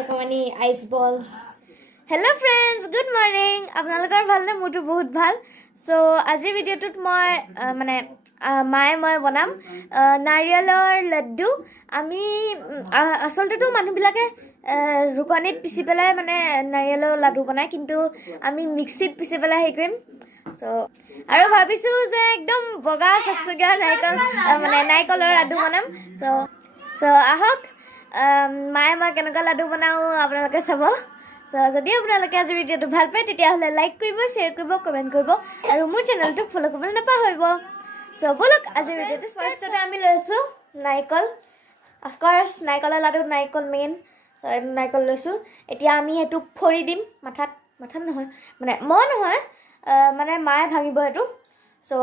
অকমানি আইচ বলছ hello' friends good morning আপোনালোকৰ ভালনে মোৰতো বহুত ভাল সো আজিৰ ভিডিঅ'টোত মই মানে মই বনাম নাৰিয়েলৰ লাড্ডু আমি আচলতেতো মানুহবিলাকে ৰুকনিত পিচি পেলাই মানে নাৰিয়েলৰ লাড্ডু বনায় কিন্তু আমি মিক্সিত পিচি পেলাই হেৰি কৰিম সো আৰু ভাবিছোঁ যে একদম বগা চকচকীয়া নাৰিকলৰ লাড্ডু বনাম সো আহক মায়ে মই কেনেকুৱা লাড্ডু বনাওঁ আপোনালোকে চাব সো যদি আপোনালোকে আজি ভিডিঅ'টো ভাল পায় তেতিয়াহ'লে লাইক কৰিব শ্বেয়াৰ কৰিব কমেণ্ট কৰিব আৰু মোৰ চেনেলটোক ফ'ল' কৰিবলৈ নাপাহৰিব সো ব'লক আজিৰ ভিডিঅ'টো ফাৰ্ষ্টতে আমি লৈছোঁ নাৰিকল অফক'ৰ্ছ নাৰিকলৰ লাড্ডু নাৰিকল মেইন নাৰিকল লৈছোঁ এতিয়া আমি সেইটো ফৰি দিম মাথাত নহয় মানে মই নহয় মানে মায়ে ভাঙিব এইটো সো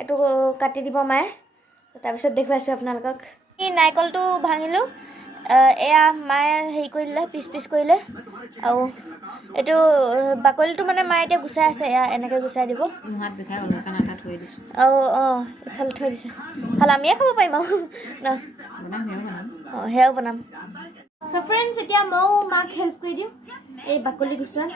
এইটো কাটি দিব মায়ে তাৰপিছত দেখুৱাইছোঁ আপোনালোকক এই নাৰিকলটো ভাঙিলোঁ এয়া মায়ে হেৰি কৰি দিলে পিচ কৰিলে আৰু এইটো বাকলিটো মানে মায়ে এতিয়া গুচাই আছে এয়া এনেকৈ গুচাই দিব এইফালে থৈ দিছে ভাল আমিয়ে খাব পাৰিম আৰু ন সেয়াও বনাম চ' ফ্ৰেণ্ডছ এতিয়া ময়ো মাক হেল্প কৰি দিম এই বাকলি গুচোৱা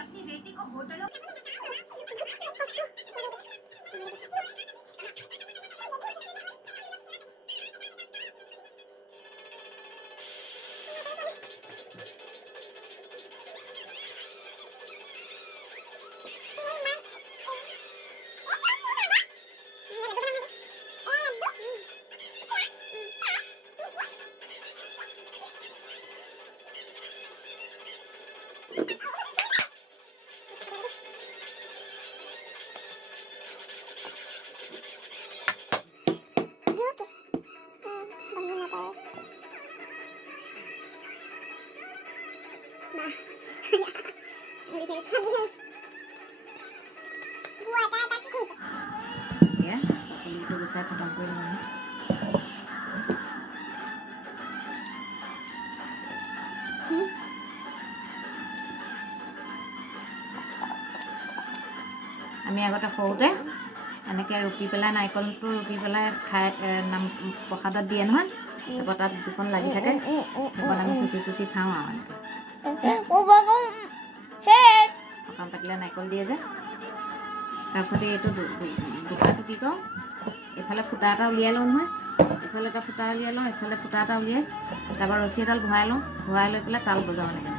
খতম কৰি আমি আগতে সৰুতে এনেকৈ ৰুকি পেলাই নাৰিকলটো ৰুকি পেলাই খাই নাম প্ৰসাদত দিয়ে নহয় তাৰপৰা তাত যিখন লাগি থাকে সেইখন আমি চুচি খাওঁ আৰু সকাম পাতিলে নাৰিকল দিয়ে যে তাৰপিছতে এইটো দুটাটো কি কওঁ এইফালে ফুটা এটা উলিয়াই লওঁ নহয় এইফালে এটা ফুটা উলিয়াই লওঁ এইফালে ফুটা এটা উলিয়াই তাৰপৰা ৰছী এডাল ভৰাই লওঁ ভৰাই লৈ পেলাই তাল বজাওঁ এনেকৈ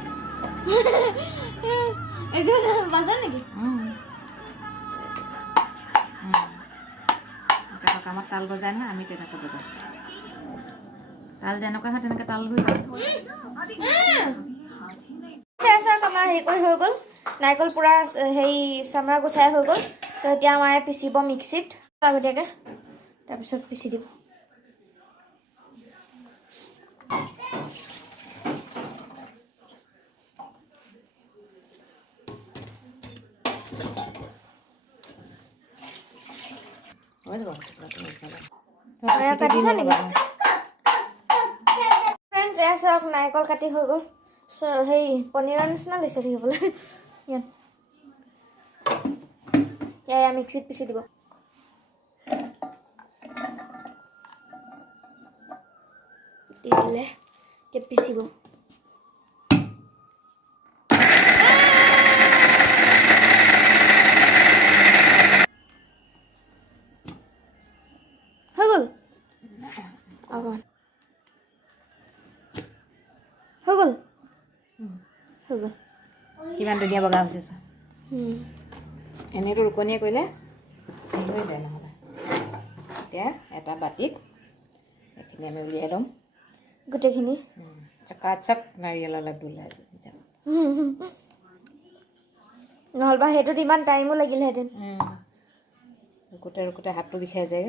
এইটো বাজে নেকি সকামত তাল বজাই নহয় আমি তেনেকৈ বজাওঁ তাল যেনেকুৱা হয় তেনেকৈ তাল হৈ যায় আমাৰ হেৰি কৰি হৈ গ'ল নাৰিকল পূৰা হেৰি চামৰা গুচাই হৈ গ'ল ত' এতিয়া মায়ে পিচিব মিক্সিত আগতীয়াকৈ তাৰপিছত পিচি দিব কাটিছা নেকি ফ্ৰেণ্ডছ এয়া চাওক নাৰিকল কাটি হৈ গ'ল সেই পনীৰৰ নিচিনা লৈছে দেখিবলৈ এয়া মিক্সিত পিচি দিব দি দিলে এতিয়া পিচিব হৈ গ'ল কিমান ধুনীয়া বগা হৈছে এনেইতো ৰুকনিয়ে কৰিলে হৈ যায় নহ'লে এতিয়া এটা বাতিত এইখিনি আমি উলিয়াই ল'ম গোটেইখিনি চকাচক নাৰিকলৰ লাড্ডু ওলাই যাম নহ'লে বা সেইটোত ইমান টাইমো লাগিলহেঁতেন ৰুকোতে হাতটো বিষাই যায়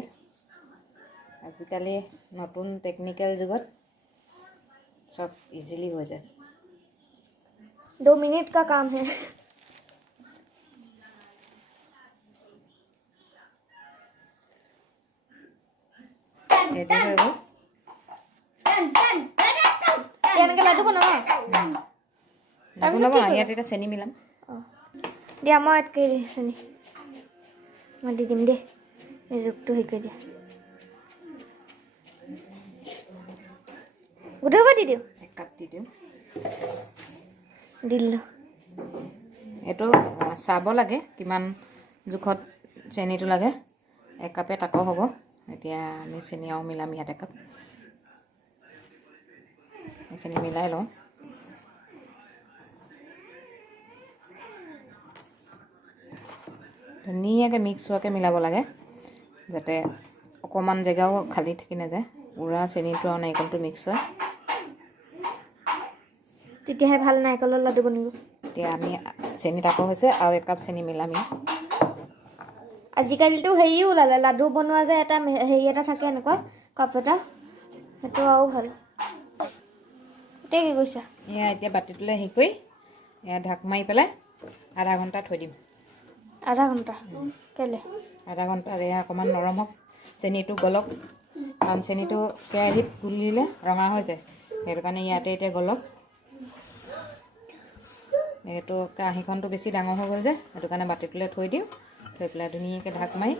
আজিকালি নতুন টেকনিকেল যুগত सब इजीली हो जाए 2 मिनट का काम है লাড্ডু বনাবা ইয়াত এটা চেনি মিলাম দিয়া মই এড কৰি দিম চেনি মই দি দিম দেই এই জোখটো হেৰি কৰি দিয়া গোটেই সোপা দি দিওঁ 1 কাপ দি দিওঁ দি দিলোঁ এইটো চাব লাগে কিমান জোখত চেনিটো লাগে 1 কাপে তাকো হ'ব এতিয়া আমি চেনি আৰু মিলাম ইয়াত 1 কাপ এইখিনি মিলাই লওঁ ধুনীয়াকৈ মিক্স হোৱাকৈ মিলাব লাগে যাতে অকণমান জেগাও খালী থাকি নাযায় পুৰা চেনিটো আৰু নাৰিকলটো মিক্স হয় তেতিয়াহে ভাল নাৰিকলৰ লাডু বনিব এতিয়া আমি চেনি তাকো হৈছে আৰু 1 কাপ চেনি মিলাম আজিকালিতো হেৰিও ওলালে লাডু বনোৱা যে এটা হেৰি এটা থাকে এনেকুৱা কাপ এটা সেইটো আৰু ভাল এতিয়া কি কৰিছা এয়া এতিয়া বাতিটোলৈ হেৰি কৰি এয়া ঢাক মাৰি পেলাই আধা ঘণ্টা থৈ দিম আধা ঘণ্টা কেলে আধা ঘণ্টা এয়া অকণমান নৰম হওক চেনিটো গলক কাৰণ চেনিটো কেৰাহীত গুলিলে ৰঙা হৈ যায় সেইটো কাৰণে ইয়াতে এতিয়া গলক এইটো কাঁহীখনটো বেছি ডাঙৰ হৈ গ'ল যে সেইটো কাৰণে বাতিটোলৈ থৈ দিওঁ থৈ পেলাই ধুনীয়াকৈ ঢাক মাৰি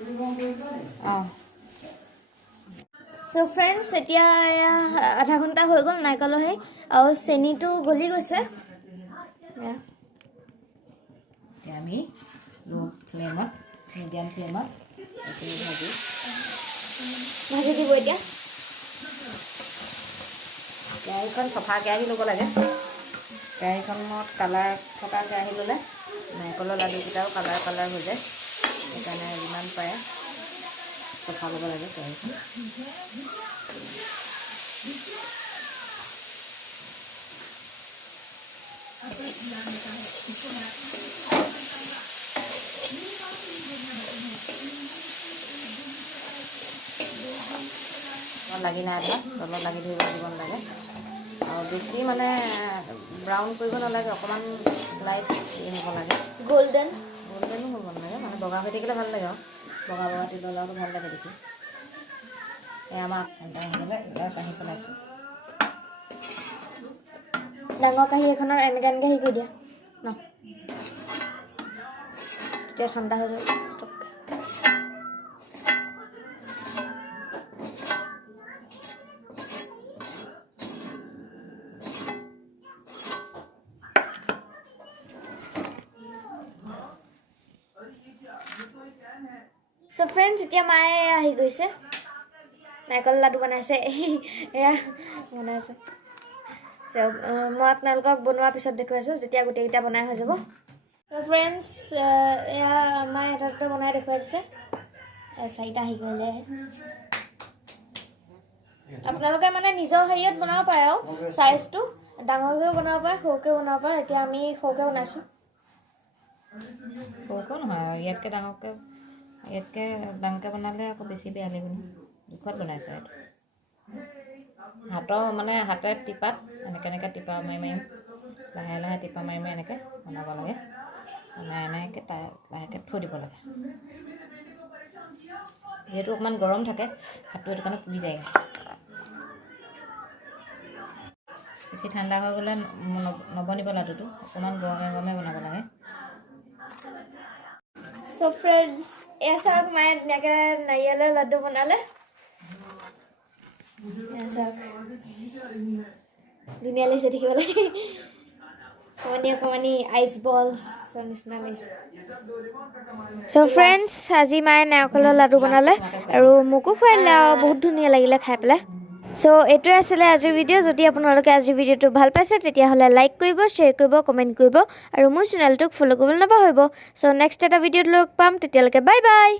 চ' ফ্ৰেণ্ডছ এতিয়া আধা ঘণ্টা হৈ গ'ল নাৰিকলৰ সেই আৰু চেনিটো গলি গৈছে এতিয়া আমি ল' ফ্লেমত মিডিয়াম ফ্লেমত ভাজি দিব এতিয়া কেৰাহীখন চফা কেৰাহী ল'ব লাগে কেৰাহীখনত কালাৰ থকা কেৰাহী ল'লে নাৰিকলৰ লাডুকেইটাও কালাৰ হৈ যায় সেইকাৰণে যিমান পাৰে চফা ল'ব লাগে কেৰাহীখন লাগি নাই ধৰা তলত লাগি ধৰিব দিব নালাগে আৰু বেছি মানে ব্ৰাউন কৰিব নালাগে অকণমান শ্লাইট হ'ব লাগে গোল্ডেনো হ'ব নালাগে মানে বগা হৈ থাকিলে ভাল লাগে আৰু বগা তিল ওলাওটো ভাল লাগে দেখি এই আমাৰ ঠাণ্ডা হৈ গ'লে এতিয়া কাঢ়ি পেলাইছোঁ ডাঙৰ কাঁহী এখনৰ এনেকৈ হেৰি কৰি দিয়া ন তেতিয়া ঠাণ্ডা হৈ যাব চ' ফ্ৰেণ্ডছ এতিয়া মায়ে আহি গৈছে নাৰিকল লাডু বনাইছে এয়া বনাইছে চ' মই আপোনালোকক বনোৱাৰ পিছত দেখুৱাইছোঁ যেতিয়া গোটেইকেইটা বনাই হৈ যাব চ' ফ্ৰেণ্ডছ এয়া মায়ে এটা দুটা বনাই দেখুৱাই দিছে 4টা আহি গ'লে আপোনালোকে মানে নিজৰ হেৰিয়ত বনাব পাৰে আৰু চাইজটো ডাঙৰকৈও বনাব পাৰে সৰুকৈ বনাব পাৰে এতিয়া আমি সৰুকৈ বনাইছোঁ সৰুকৈ নহয় ইয়াতকৈ ডাঙৰকৈ বনালে আকৌ বেছি বেয়া লাগিব জোখত বনাইছোঁ এইটো হাতৰ মানে হাতে টিপাত এনেকৈ টিপা মাৰি লাহে লাহে টিপা মাৰি এনেকৈ বনাব লাগে এনেকৈ লাহেকৈ থৈ দিব লাগে যিহেতু অকণমান গৰম থাকে হাতটো সেইটো কাৰণে পুৰি যায় বেছি ঠাণ্ডা হৈ গ'লে নবনিব লাডুটো অকণমান গৰমে বনাব লাগে চ' ফ্ৰেণ্ডছ এয়া চাওক মায়ে ধুনীয়াকৈ নাৰিকলৰ লাডু বনালে এয়া চাওক ধুনীয়া লাগিছে দেখিবলৈ অকণমানি আইচ বলছ নিচিনা লাগিছে চ' ফ্ৰেণ্ডছ আজি মায়ে নাৰিকলৰ লাডু বনালে আৰু মোকো খুৱাইলে আৰু বহুত ধুনীয়া লাগিলে খাই পেলাই চ' এইটোৱে আছিলে আজিৰ ভিডিঅ' যদি আপোনালোকে আজিৰ ভিডিঅ'টো ভাল পাইছে তেতিয়াহ'লে লাইক কৰিব শ্বেয়াৰ কৰিব কমেণ্ট কৰিব আৰু মোৰ চেনেলটোক ফ'ল' কৰিবলৈ নাপাহৰিব চ' নেক্সট এটা ভিডিঅ'ত লগ পাম তেতিয়ালৈকে বাই বাই